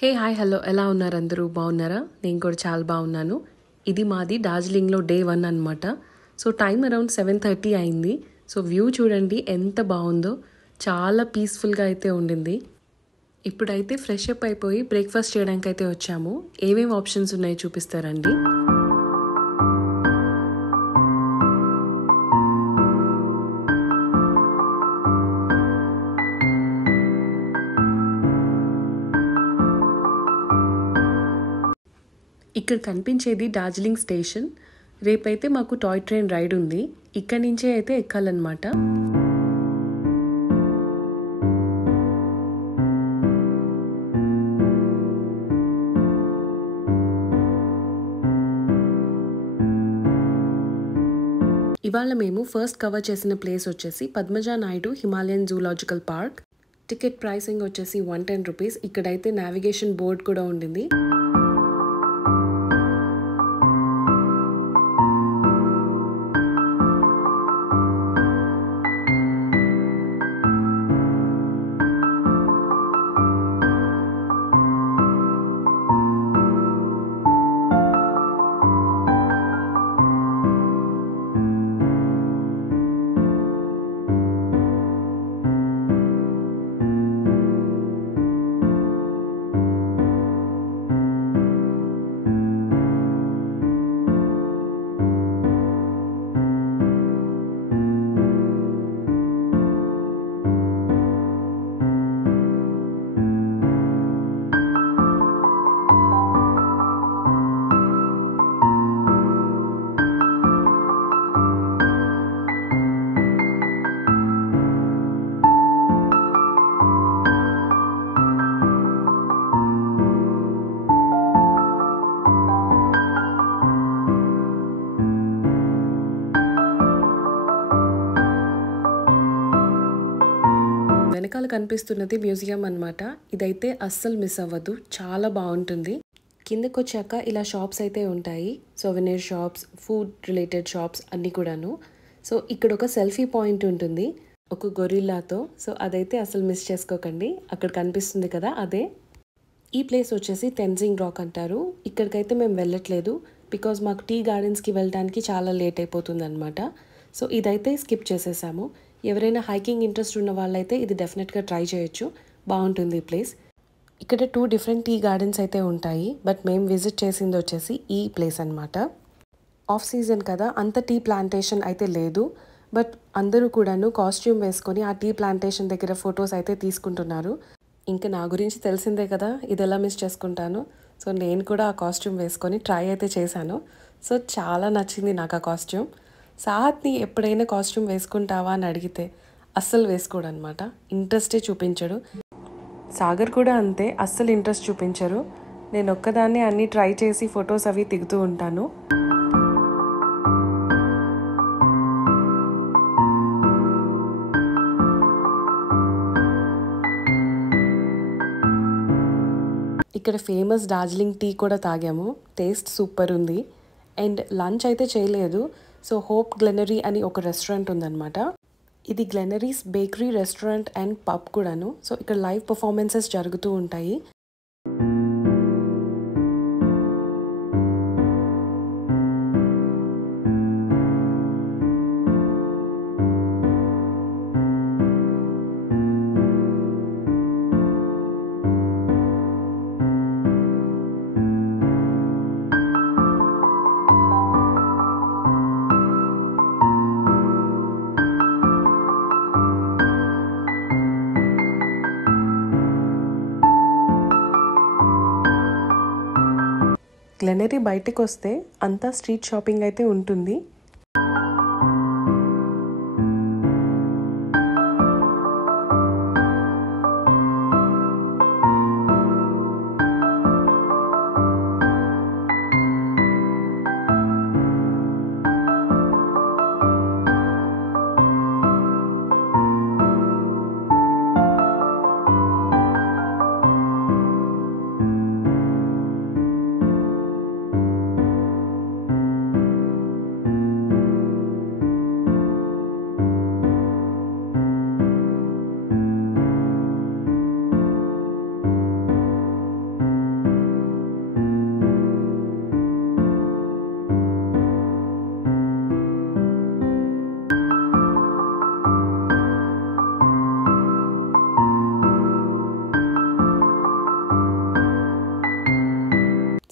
Hey hi hello ఎలా ఉన్నారు అందరూ బాగున్నారా? నేను కూడా చాలా బాగున్నాను. ఇది మాది డార్జిలింగ్లో డే 1 అనమాట. సో టైం అరౌండ్ 7:30 అయింది. సో వ్యూ చూడండి ఎంత బాగుందో, చాలా పీస్ఫుల్గా అయితే ఉండింది. ఇప్పుడైతే ఫ్రెష్ అప్ అయిపోయి బ్రేక్ఫాస్ట్ చేయడానికి అయితే వచ్చాము. ఏమేమి ఆప్షన్స్ ఉన్నాయో చూపిస్తారండి. ఇక్కడ కనిపించేది డార్జిలింగ్ స్టేషన్. రేపైతే మాకు టాయ్ ట్రైన్ రైడ్ ఉంది. ఇక్కడి నుంచే అయితే ఎక్కాలన్నమాట. ఇవాళ మేము ఫస్ట్ కవర్ చేసిన ప్లేస్ వచ్చేసి Padmaja Naidu Himalayan zoological park. Ticket pricing వచ్చేసి 110 రూపీస్. ఇక్కడైతే నావిగేషన్ బోర్డ్ కూడా ఉండింది. వెనకాల కనిపిస్తున్నది మ్యూజియం అన్నమాట. ఇదైతే అస్సలు మిస్ అవ్వదు, చాలా బాగుంటుంది. కిందకు వచ్చాక ఇలా షాప్స్ అయితే ఉంటాయి. Souvenir shops, food related shops అన్నీ కూడాను. సో ఇక్కడ ఒక సెల్ఫీ పాయింట్ ఉంటుంది ఒక గొరిల్లాతో. సో అదైతే అసలు మిస్ చేసుకోకండి. అక్కడ కనిపిస్తుంది కదా అదే. ఈ ప్లేస్ వచ్చేసి తెన్జింగ్ రాక్ అంటారు. ఇక్కడికైతే మేము వెళ్ళట్లేదు బికాజ్ మాకు టీ గార్డెన్స్కి వెళ్ళడానికి చాలా లేట్ అయిపోతుంది అనమాట. సో ఇదైతే స్కిప్ చేసేసాము. ఎవరైనా హైకింగ్ ఇంట్రెస్ట్ ఉన్న వాళ్ళైతే ఇది డెఫినెట్గా ట్రై చేయొచ్చు, బాగుంటుంది ఈ ప్లేస్. ఇక్కడ 2 డిఫరెంట్ టీ గార్డెన్స్ అయితే ఉంటాయి, బట్ మేము విజిట్ చేసింది వచ్చేసి ఈ ప్లేస్ అనమాట. ఆఫ్ సీజన్ కదా, అంత టీ ప్లాంటేషన్ అయితే లేదు, బట్ అందరూ కూడాను కాస్ట్యూమ్ వేసుకొని ఆ టీ ప్లాంటేషన్ దగ్గర ఫొటోస్ అయితే తీసుకుంటున్నారు. ఇంకా నా గురించి తెలిసిందే కదా, ఇది ఎలా మిస్ చేసుకుంటాను. సో నేను కూడా ఆ కాస్ట్యూమ్ వేసుకొని ట్రై అయితే చేశాను. సో చాలా నచ్చింది నాకు ఆ కాస్ట్యూమ్. సాహత్ని ఎప్పుడైనా కాస్ట్యూమ్ వేసుకుంటావా అని అడిగితే అస్సలు వేసుకోడు అనమాట, ఇంట్రెస్టే చూపించడు. సాగర్ కూడా అంతే, అస్సలు ఇంట్రెస్ట్ చూపించరు. నేను ఒక్కదాన్నే అన్నీ ట్రై చేసి ఫొటోస్ అవి దిగుతూ ఉంటాను. ఇక్కడ ఫేమస్ డార్జిలింగ్ టీ కూడా తాగాము, టేస్ట్ సూపర్ ఉంది. అండ్ లంచ్ అయితే చేయలేదు. సో హోప్ గ్లెనరీ అని ఒక రెస్టారెంట్ ఉందన్నమాట. ఇది గ్లెనరీస్ బేకరీ రెస్టారెంట్ అండ్ పబ్ కూడాను. సో ఇక్కడ లైవ్ పర్ఫార్మెన్సెస్ జరుగుతూ ఉంటాయి. గ్లెనరీ బయటకు వస్తే అంతా స్ట్రీట్ షాపింగ్ అయితే ఉంటుంది.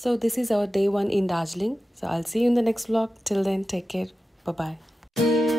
So this is our day 1 in Darjeeling. So I'll see you in the next vlog. Till then, take care. Bye bye.